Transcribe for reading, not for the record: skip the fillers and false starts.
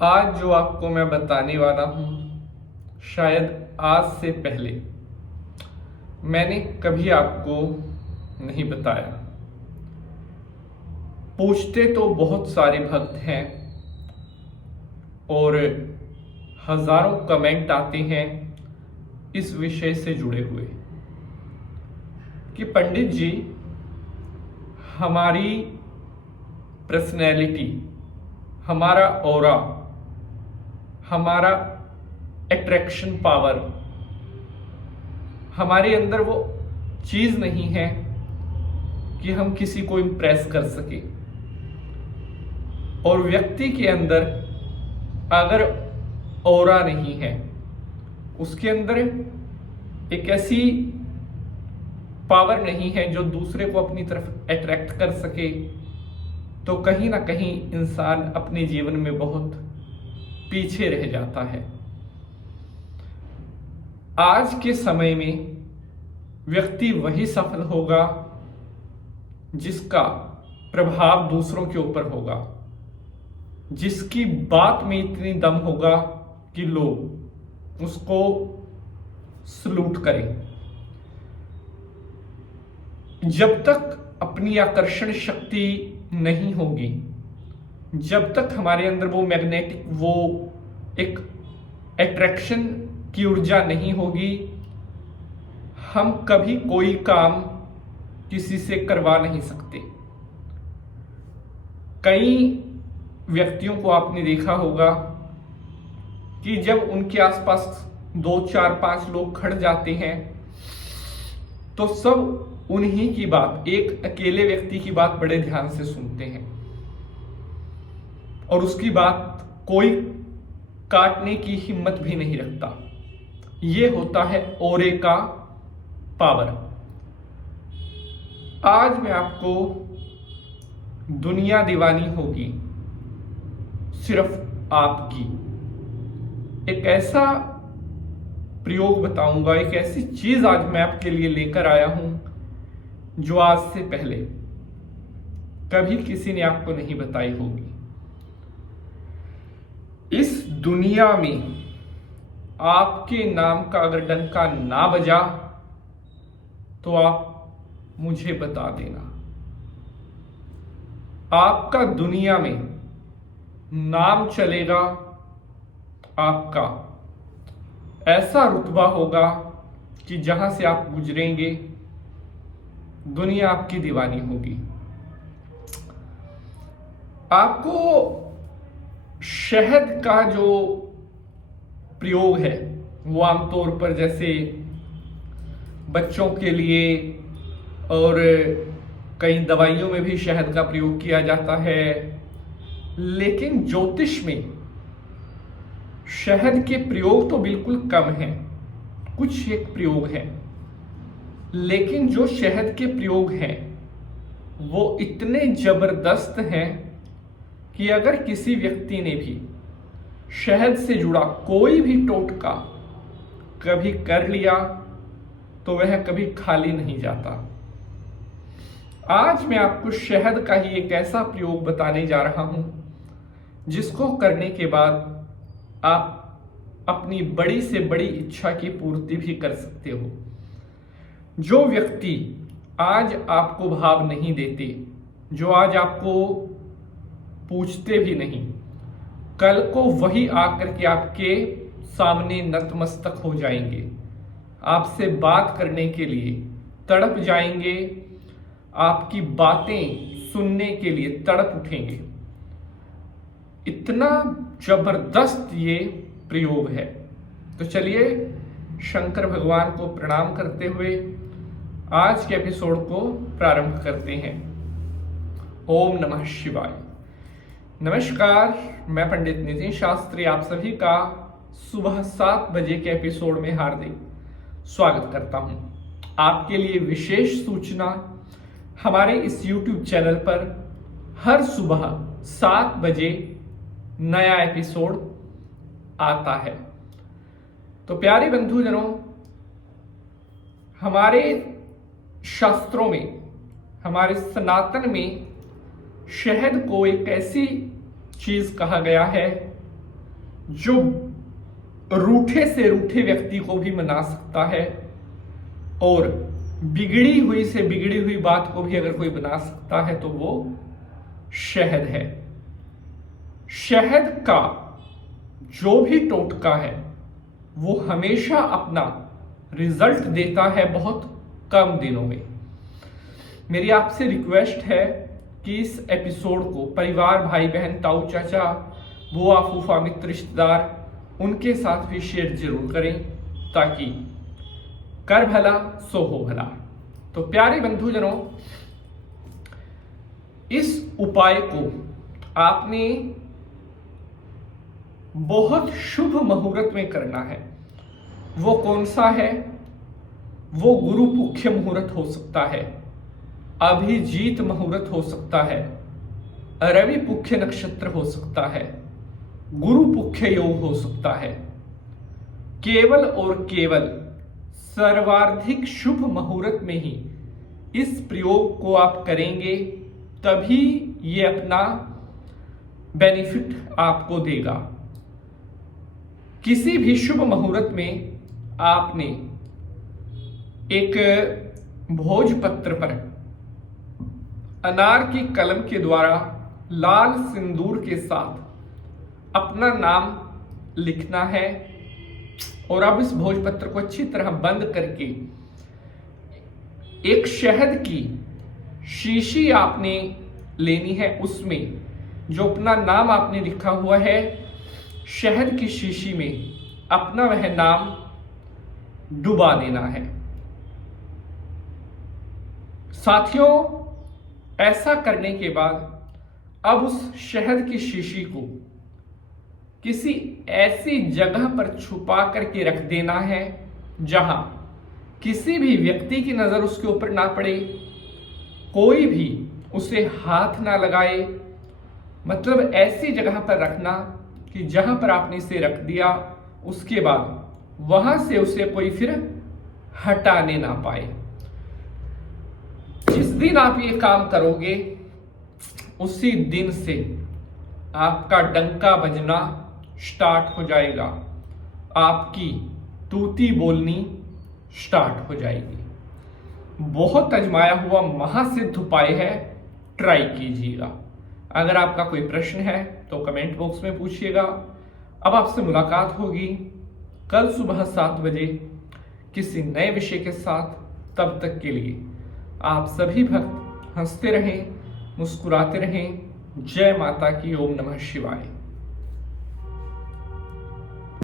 आज जो आपको मैं बताने वाला हूँ, शायद आज से पहले मैंने कभी आपको नहीं बताया। पूछते तो बहुत सारे भक्त हैं और हजारों कमेंट आते हैं इस विषय से जुड़े हुए कि पंडित जी, हमारी पर्सनैलिटी, हमारा ऑरा, हमारा अट्रैक्शन पावर, हमारे अंदर वो चीज नहीं है कि हम किसी को इम्प्रेस कर सके। और व्यक्ति के अंदर अगर ऑरा नहीं है, उसके अंदर एक ऐसी पावर नहीं है जो दूसरे को अपनी तरफ अट्रैक्ट कर सके, तो कहीं ना कहीं इंसान अपने जीवन में बहुत पीछे रह जाता है। आज के समय में व्यक्ति वही सफल होगा जिसका प्रभाव दूसरों के ऊपर होगा, जिसकी बात में इतनी दम होगा कि लोग उसको सलूट करें। जब तक अपनी आकर्षण शक्ति नहीं होगी, जब तक हमारे अंदर वो मैग्नेटिक, वो एक अट्रैक्शन की ऊर्जा नहीं होगी, हम कभी कोई काम किसी से करवा नहीं सकते। कई व्यक्तियों को आपने देखा होगा कि जब उनके आसपास 2 4 5 लोग खड़ जाते हैं तो सब उन्हीं की बात, एक अकेले व्यक्ति की बात बड़े ध्यान से सुनते हैं और उसकी बात कोई काटने की हिम्मत भी नहीं रखता। ये होता है ऑरे का पावर। आज मैं आपको दुनिया दीवानी होगी सिर्फ आपकी एक ऐसा प्रयोग बताऊंगा, एक ऐसी चीज आज मैं आपके लिए लेकर आया हूं जो आज से पहले कभी किसी ने आपको नहीं बताई होगी। इस दुनिया में आपके नाम का अगर डंका ना बजा तो आप मुझे बता देना। आपका दुनिया में नाम चलेगा, आपका ऐसा रुतबा होगा कि जहां से आप गुजरेंगे दुनिया आपकी दीवानी होगी। आपको शहद का जो प्रयोग है वो आमतौर पर जैसे बच्चों के लिए और कई दवाइयों में भी शहद का प्रयोग किया जाता है, लेकिन ज्योतिष में शहद के प्रयोग तो बिल्कुल कम है, कुछ एक प्रयोग है। लेकिन जो शहद के प्रयोग हैं वो इतने जबरदस्त हैं कि अगर किसी व्यक्ति ने भी शहद से जुड़ा कोई भी टोटका कभी कर लिया तो वह कभी खाली नहीं जाता। आज मैं आपको शहद का ही एक ऐसा प्रयोग बताने जा रहा हूं जिसको करने के बाद आप अपनी बड़ी से बड़ी इच्छा की पूर्ति भी कर सकते हो। जो व्यक्ति आज आपको भाव नहीं देते, जो आज आपको पूछते भी नहीं, कल को वही आकर के आपके सामने नतमस्तक हो जाएंगे, आपसे बात करने के लिए तड़प जाएंगे, आपकी बातें सुनने के लिए तड़प उठेंगे। इतना जबरदस्त ये प्रयोग है। तो चलिए शंकर भगवान को प्रणाम करते हुए आज के एपिसोड को प्रारंभ करते हैं। ओम नमः शिवाय। नमस्कार, मैं पंडित नितिन शास्त्री आप सभी का सुबह 7 बजे के एपिसोड में हार्दिक स्वागत करता हूं। आपके लिए विशेष सूचना, हमारे इस YouTube चैनल पर हर सुबह 7 बजे नया एपिसोड आता है। तो प्यारे बंधुजनों, हमारे शास्त्रों में, हमारे सनातन में शहद को एक ऐसी चीज कहा गया है जो रूठे से रूठे व्यक्ति को भी मना सकता है और बिगड़ी हुई से बिगड़ी हुई बात को भी अगर कोई बना सकता है तो वो शहद है। शहद का जो भी टोटका है वो हमेशा अपना रिजल्ट देता है बहुत कम दिनों में। मेरी आपसे रिक्वेस्ट है कि इस एपिसोड को परिवार, भाई बहन, ताऊ चाचा, बुआ, फूफा, मित्र, रिश्तेदार उनके साथ भी शेयर जरूर करें ताकि कर भला सो हो भला। तो प्यारे बंधुजनों, इस उपाय को आपने बहुत शुभ मुहूर्त में करना है। वो कौन सा है? वो गुरु पुख्य मुहूर्त हो सकता है, अभिजीत मुहूर्त हो सकता है, रवि पुख्य नक्षत्र हो सकता है, गुरु पुख्य योग हो सकता है। केवल और केवल सर्वाधिक शुभ मुहूर्त में ही इस प्रयोग को आप करेंगे तभी ये अपना बेनिफिट आपको देगा। किसी भी शुभ मुहूर्त में आपने एक भोजपत्र पर अनार की कलम के द्वारा लाल सिंदूर के साथ अपना नाम लिखना है और अब इस भोजपत्र को अच्छी तरह बंद करके एक शहद की शीशी आपने लेनी है। उसमें जो अपना नाम आपने लिखा हुआ है, शहद की शीशी में अपना वह नाम डुबा देना है। साथियों, ऐसा करने के बाद अब उस शहद की शीशी को किसी ऐसी जगह पर छुपा करके रख देना है जहां किसी भी व्यक्ति की नजर उसके ऊपर ना पड़े, कोई भी उसे हाथ ना लगाए। मतलब ऐसी जगह पर रखना कि जहां पर आपने इसे रख दिया उसके बाद वहां से उसे कोई फिर हटाने ना पाए। जिस दिन आप ये काम करोगे उसी दिन से आपका डंका बजना स्टार्ट हो जाएगा, आपकी तूती बोलनी स्टार्ट हो जाएगी। बहुत आजमाया हुआ महासिद्ध उपाय है, ट्राई कीजिएगा। अगर आपका कोई प्रश्न है तो कमेंट बॉक्स में पूछिएगा। अब आपसे मुलाकात होगी कल सुबह 7 बजे किसी नए विषय के साथ। तब तक के लिए आप सभी भक्त हंसते रहें, मुस्कुराते रहें। जय माता की। ओम नमः शिवाय।